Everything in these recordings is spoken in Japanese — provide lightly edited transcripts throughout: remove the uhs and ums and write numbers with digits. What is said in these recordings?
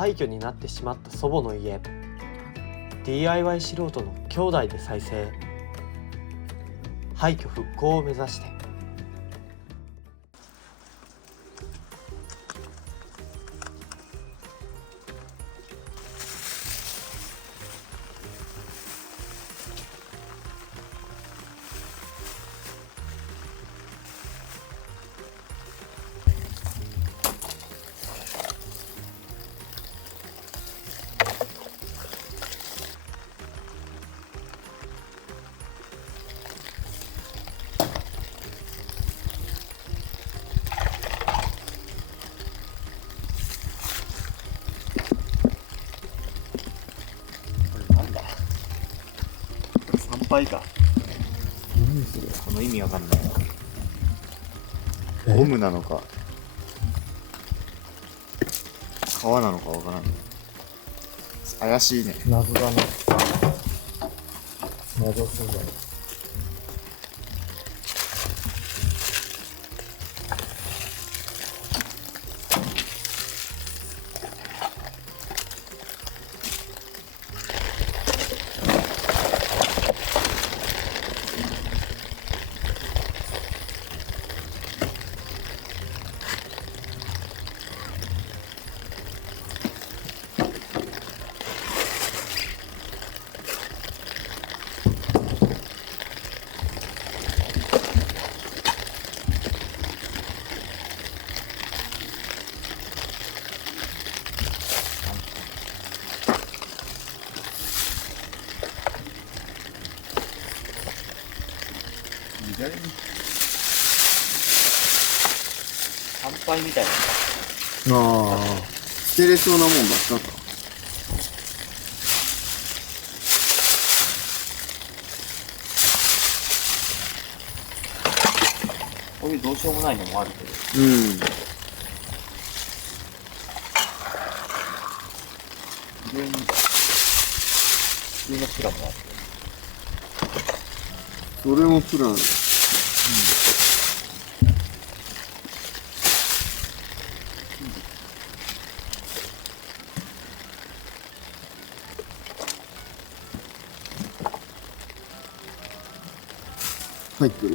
廃墟になってしまった祖母の家。 DIY 素人の兄弟で再生。廃墟復興を目指して。なんだ参拝か。何それ。この意味わかんないな。ゴムなのか革なのかわからんね。怪しいね。謎だな。謎素材。左に参拝みたいな。ああ。捨てれそうなもんばっかか。こういうどうしようもないのもあるけど。うん。上に普通のプラもあって。それもプラン。入ってる。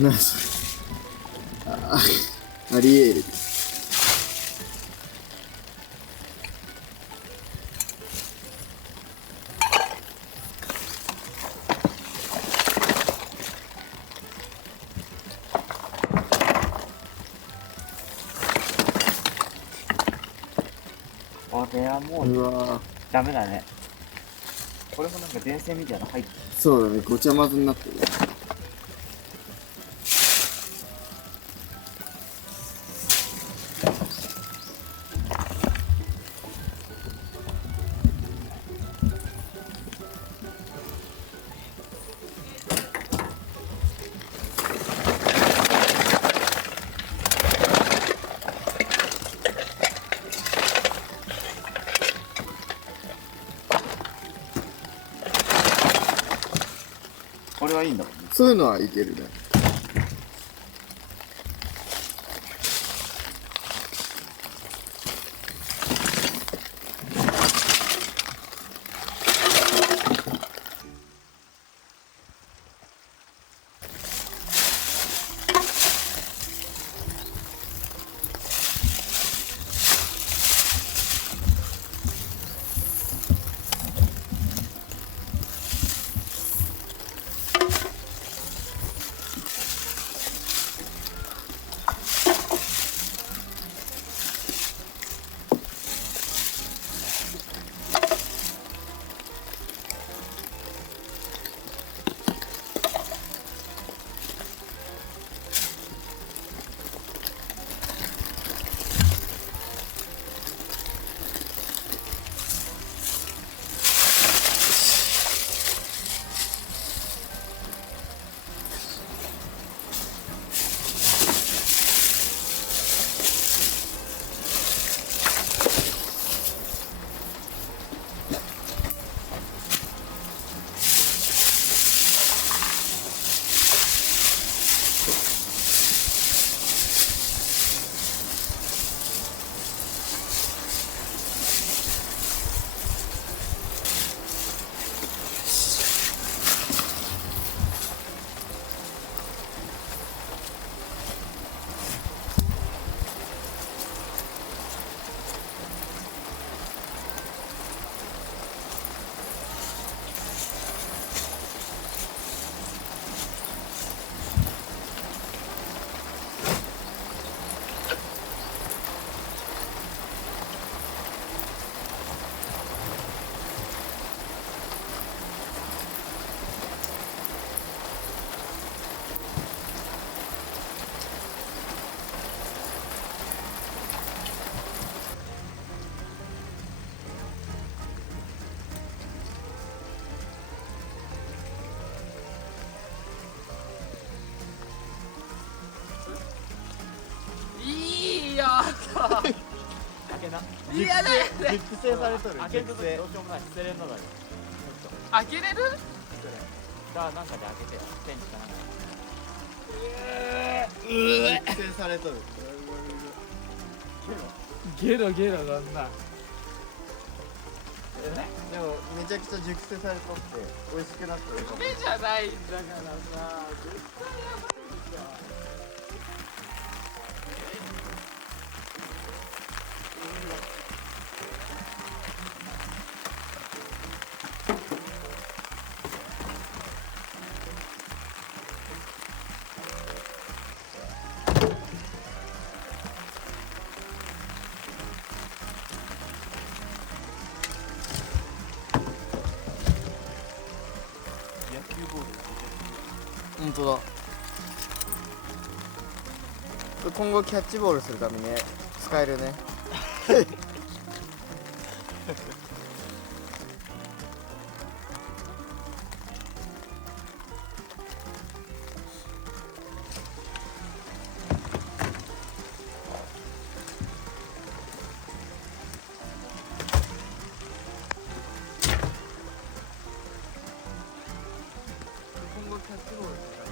なそれ。アリエールです。これはもううわダメだね。これもなんか電線みたいなの入ってる。そうだね、ごちゃ混ぜになってる。これはいいんだもんね。そういうのはいけるね。熟成されとる開けると熟成どうしようもない捨てれんのだよ。開けれる？なんかで開けてよ。ペンチかなんか。熟成されとるゲロゲロそんな。でもめちゃくちゃ熟成されとって美味しくなってるかも。夢じゃないんだからさ、絶対やばいじゃん。本当だ。これ今後キャッチボールするために使えるね。今後キャッチボールするた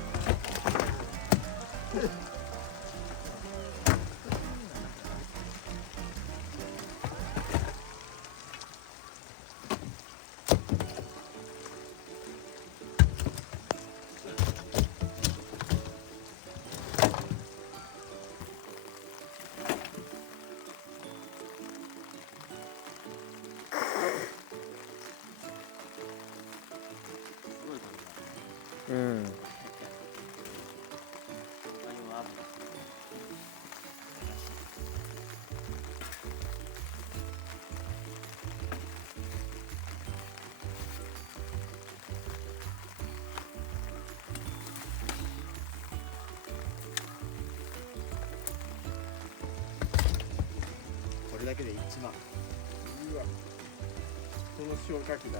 めにうん。これだけで1万。うわ、この消火器だけで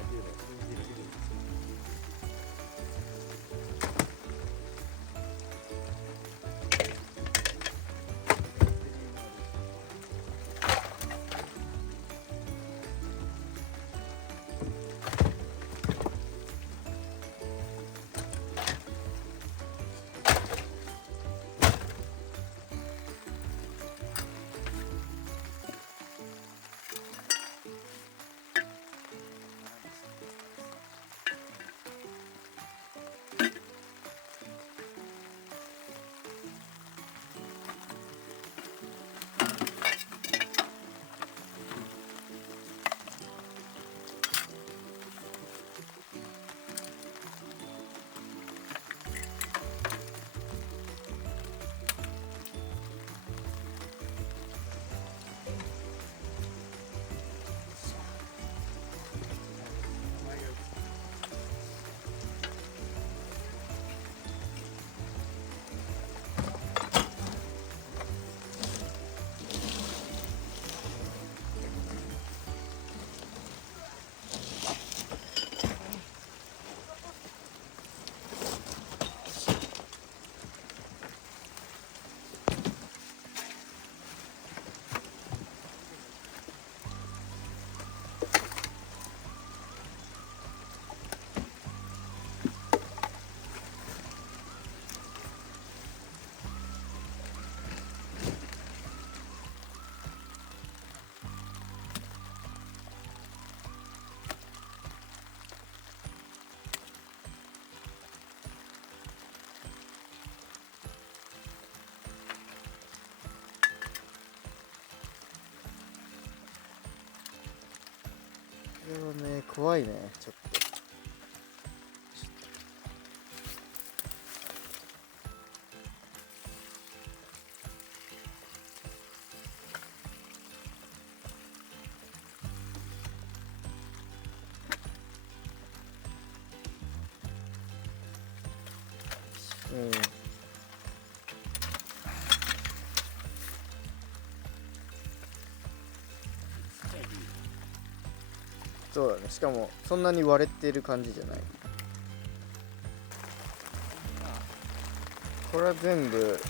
これはね、怖いね、ちょっと。うん。そうだね。しかもそんなに割れてる感じじゃない。これは全部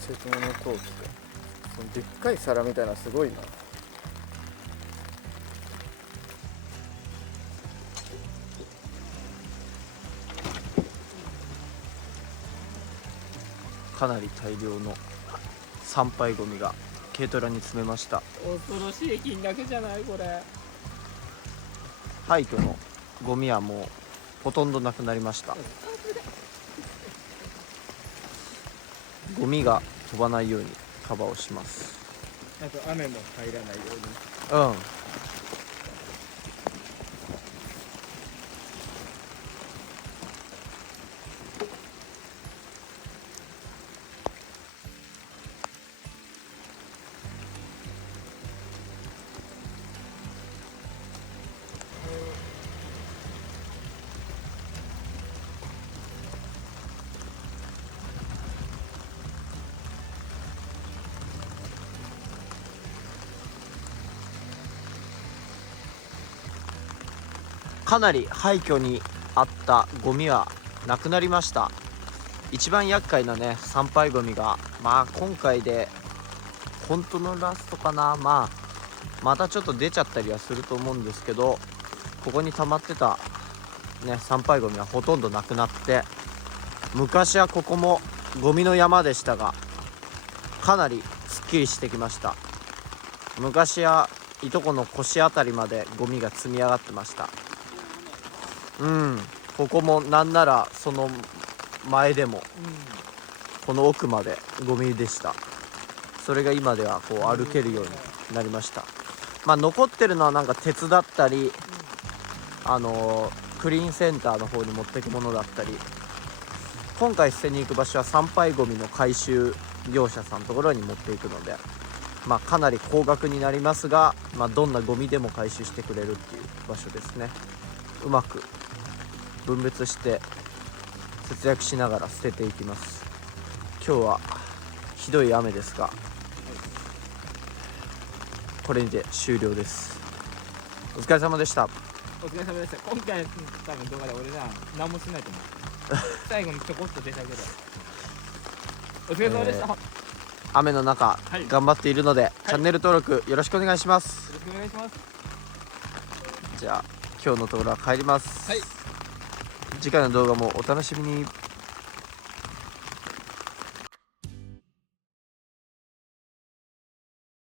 瀬戸物陶器で、そのでっかい皿みたいなのすごいな。かなり大量の参拝ゴミが軽トラに詰めました。恐ろしい金額じゃないこれ。廃墟のゴミはもうほとんどなくなりました。ゴミが飛ばないようにカバーをします。あと雨も入らないように。うん。かなり廃墟にあったゴミはなくなりました。一番厄介なね参拝ゴミがまあ今回で本当のラストかな。またちょっと出ちゃったりはすると思うんですけど、ここに溜まってたね参拝ゴミはほとんどなくなって、昔はここもゴミの山でしたがかなりすっきりしてきました。昔はいとこの腰あたりまでゴミが積み上がってました。ここもなんならその前でもこの奥までゴミでした。それが今ではこう歩けるようになりました。残ってるのはなんか鉄だったり、クリーンセンターの方に持ってくものだったり、今回捨てに行く場所は参拝ゴミの回収業者さんのところに持っていくので、かなり高額になりますが、どんなゴミでも回収してくれるっていう場所ですね。うまく分別して節約しながら捨てていきます。今日はひどい雨ですがこれで終了です。お疲れ様でした。お疲れ様でした。今回の多分動画で俺ら何もしないと思う。最後にちょこっと出たけど。お疲れ様でした。雨の中、はい頑張っているので、チャンネル登録よろしくお願いします。よろしくお願いします。じゃあ今日のところは帰ります。はい。次回の動画もお楽しみに。